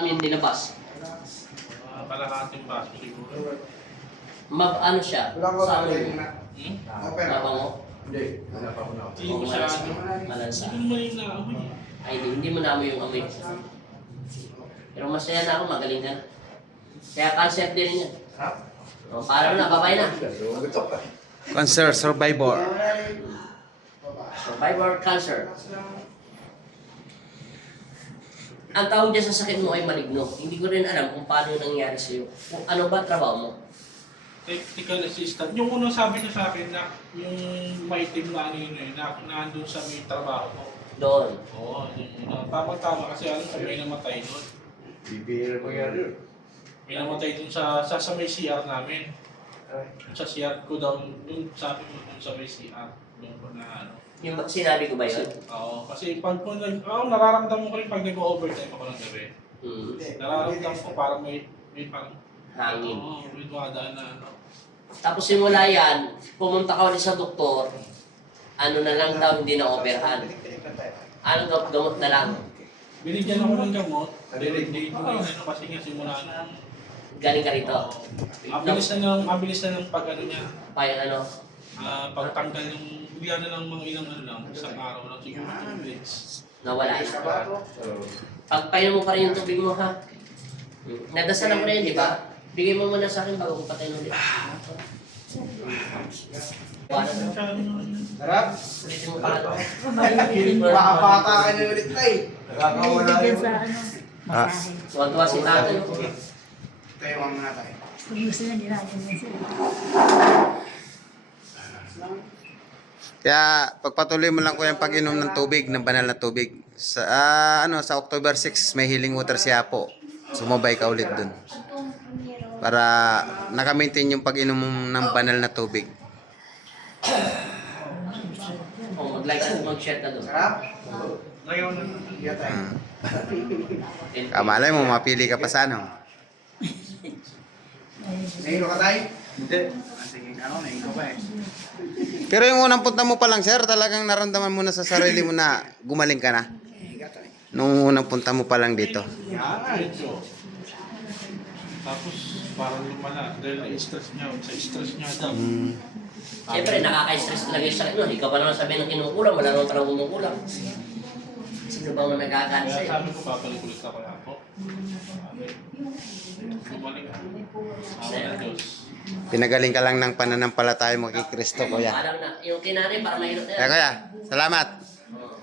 Yung nilabas. Kalahating baso siguro. Ano siya? Sa ano? Mabango? Hindi. Wala pa ako na. Hindi mo siya ano. Malansa. Hindi mo yung naamoy. Ay, hindi mo naamoy yung amoy. Pero masaya na ako, magaling ka na. Kaya cancer din rin yan. O, parang na, babay na. Cancer survivor. Survivor cancer. Ang tawag dyan sa sakit mo ay maligno. Hindi ko rin alam kung paano nangyari sa'yo. Kung ano ba trabaho mo? Technical assistant. Yung unang sabi niya sa akin na yung maitim na ano yun eh, na nandun sa may trabaho ko. Doon. Oo, yun. Tama-tama kasi alam ko may namatay doon. Bibihira mo yan yun. May namatay doon sa may CR namin. Sa CR ko daw, yung sabi mo doon sa may CR. Doon ko na ano. Yung sinabi ko ba yun? Oo, kasi pag po nararamdaman ko rin pag nag-overtime ako ng gabi. Nararamdaman ko parang may parang Hangin. oo, may dumadaan na ano. Tapos simula yan, pumunta ka ulit sa doktor, ano na lang daw, hindi na operahan. Ano gamot na lang. Binigyan ako ng gamot, hindi ko ano kasi nga simula na. Galing ka rito. Mabilis na ng pag ano niya, Paano ano? pagtanggal yung bigyan na lang mga ilang ano lang, isang araw lang siguro 2 weeks. Nawala na. Pagpainom mo pa rin yung tubig mo, ha? Nadasalan ko na yun, di ba? Bigay mo muna sa akin bago ko patayin ulit. Wala na. Sarap. Ulitin mo pa ito. Makapata ka na ulit tayo. Nakakawala Bibigyan yun. sa ano, masahe. Tuwa-tuwa si tatay. Tayo muna tayo. Kung gusto nyo, dinagin mo sila. Kaya pagpatuloy mo lang ko yung pag-inom ng tubig, ng banal na tubig. Sa sa October 6 may healing water si Apo. Sumabay ka ulit dun. Para naka-maintain yung pag-inom ng banal na tubig. Mag-like at mag-share ka doon. Sarap. Ngayon na. Iya tayo. Kamalay mo, mapili ka pa sa ano. Nahilo ka tayo? Hindi. Sige, nahilo ka eh. Pero yung unang punta mo pa lang, sir, talagang naramdaman mo na sa sarili mo na gumaling ka na. Nung unang punta mo pa lang dito. Yan, ito. Tapos parang lumala dahil na-stress niya. Sa stress niya daw. Siyempre, nakaka-stress talaga yung sakit nun. Ikaw pa naman sabihin ng kinukulang, wala naman parang kumukulang. Sino ba mo nagkakaano Kaya sa'yo? sabi ko, babalik ulit ako na ako. Bumalik ako. Awa na Diyos. Pinagaling ka lang ng pananampalataya mo kay Kristo, kuya. Alam na, yung kinari, parang mahirap na yan. Kaya kuya, salamat.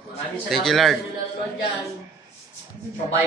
Maraming Thank you, Lord. salamat sa inyo nanonood dyan. Bye-bye.